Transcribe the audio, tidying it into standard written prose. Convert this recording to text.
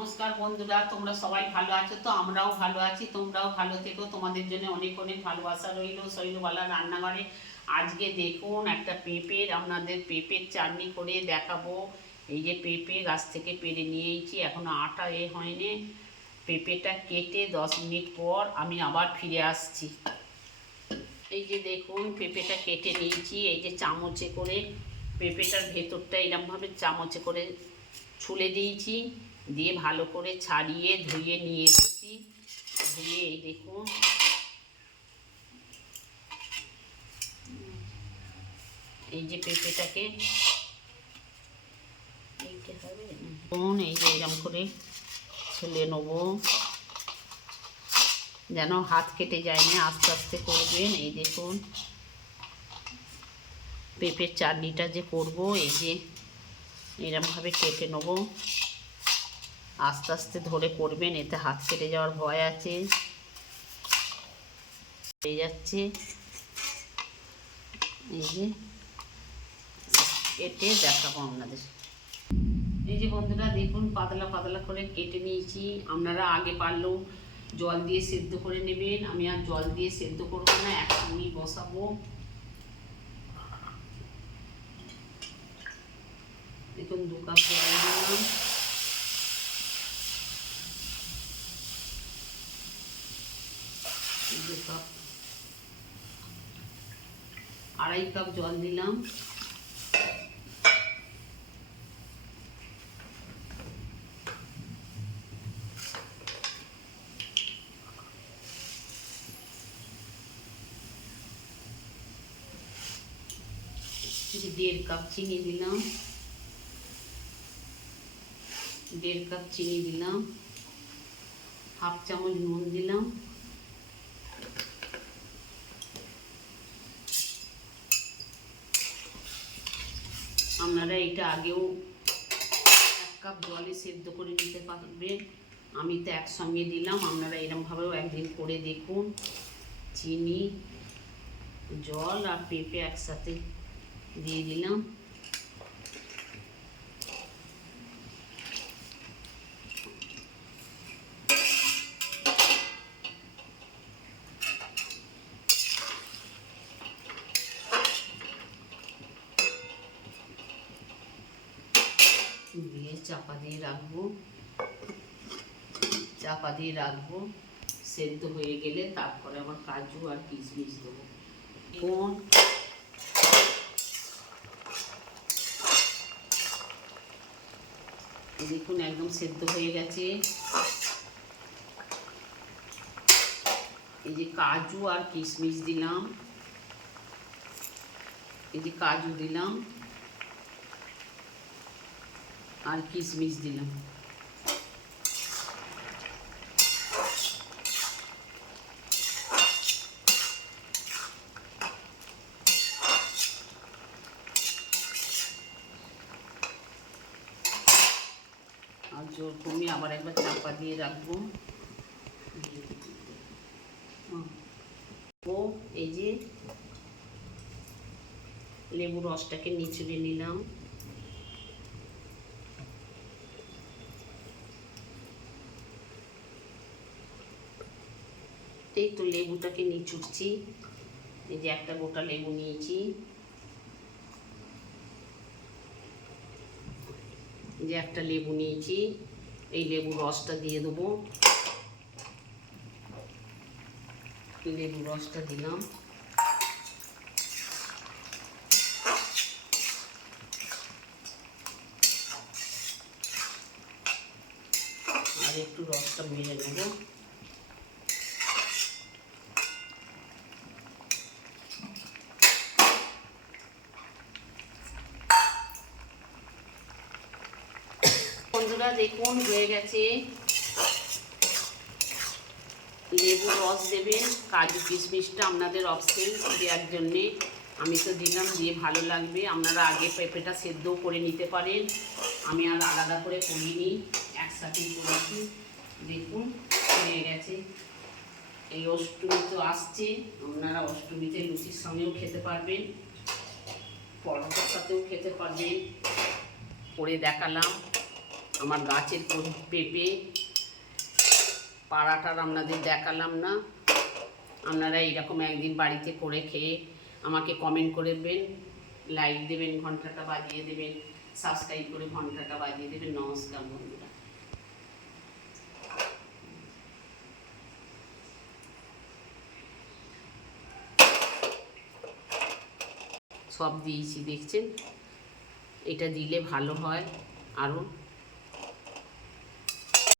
নমস্কার বন্ধুরা, তোমরা সবাই ভালো আছো তো? আমরাও ভালো আছি, তোমরাও ভালো থেকো। তোমাদের জন্য অনেক অনেক ভালোবাসা রইল শৈলবালা রান্নাঘরে। আজকে দেখুন একটা আপনাদের পেঁপের চাটনি করে দেখাবো। এই যে পেঁপে গাছ থেকে পেরে নিয়েছি, এখনো আটা হয়নি। পেঁপেটা কেটে 10 মিনিট পর আমি আবার ফিরে আসছি। এই যে দেখুন পেঁপেটা কেটে নিয়েছি, এই যে চামচে করে পেঁপেটার ভেতরটা এরকমভাবে চামচে করে ছুলে দিয়েছি, দিয়ে ভালো করে ছাড়িয়ে ধুয়ে নিয়ে এসেছি। ধুয়ে এই দেখুন এই যে পেঁপেটাকে এই যে এরকম করে ছুলে নেবো, যেন হাত কেটে যায় না, আস্তে আস্তে করবেন। এই দেখুন পেঁপের চাটনিটা যে করব, এই যে এরকমভাবে কেটে নেবো, আস্তে আস্তে ধরে করবেন, এতে হাত কেটে যাওয়ার ভয় আছে। হয়ে যাচ্ছে, এই যে কেটে দেখাবো আপনাদের। এই যে বন্ধুরা দেখুন পাতলা পাতলা করে কেটে নিয়েছি। আপনারা আগে পারলেও জল দিয়ে সেদ্ধ করে নেবেন, আমি আর জল দিয়ে সেদ্ধ করবো না, একসঙ্গেই বসাবো। দেখুন 2 কাপ জল দিলাম, আড়াই কাপ জল দিলাম। দেড় কাপ চিনি দিলাম, 1.5 কাপ চিনি দিলাম, হাফ চামচ নুন দিলাম, আপনারা এটা আগেও 1 কাপ জলে সেদ্ধ করে নিতে পারবেন, আমি তো একসঙ্গে দিলাম। আপনারা এরকমভাবেও একদিন করে দেখুন। চিনি, জল আর পেঁপে একসাথে দিয়ে দিলাম। দিয়ে চাপা দিয়ে রাখবো। সেদ্ধ হয়ে গেলে তারপরে আবার কাজু আর কিশমিশ দেবো। দেখুন একদম সেদ্ধ হয়ে গেছে। এই যে কাজু আর কিশমিশ দিলাম, এই যে কাজু দিলাম আর কিশমিশ দিলাম। আর জোর কমিয়ে আবার একবার চাপা দিয়ে রাখবো। ও এই যে লেবু রসটাকে নিচড়ে নিলাম, এই তো লেবুটাকে নিচুড়ছি। এই যে একটা গোটা লেবু নিয়েছি, যে একটা লেবু নিয়েছি, এই লেবু রসটা দিয়ে দেবো। লেবু রসটা দিলাম, আর একটু রসটা মেরে নেব। বন্ধুরা দেখুন হয়ে গেছে। লেবু রস দেবেন, কাজু কিশমিশটা আপনাদের অপশন দেওয়ার জন্যে, আমি তো দিলাম, দিয়ে ভালো লাগবে। আপনারা আগে পেঁপেটা সেদ্ধও করে নিতে পারেন, আমি আর আলাদা করে করিনি, একসাথেই করেছি। দেখুন হয়ে গেছে। এই অষ্টমী তো আসছে, আপনারা অষ্টমীতে লুচির সঙ্গেও খেতে পারবেন, পরোটার সাথেও খেতে পারবেন। করে দেখালাম। আমার গাছের পেঁপে পাড়াটার আপনাদের দেখালাম না। আপনারা এইরকম একদিন বাড়িতে করে খেয়ে আমাকে কমেন্ট করবেন, লাইক দেবেন, ঘন্টাটা বাজিয়ে দেবেন, সাবস্ক্রাইব করে ঘন্টাটা বাজিয়ে দেবেন। নমস্কার বন্ধুরা। সব দিয়েছি দেখছেন, এটা দিলে ভালো হয় আরও।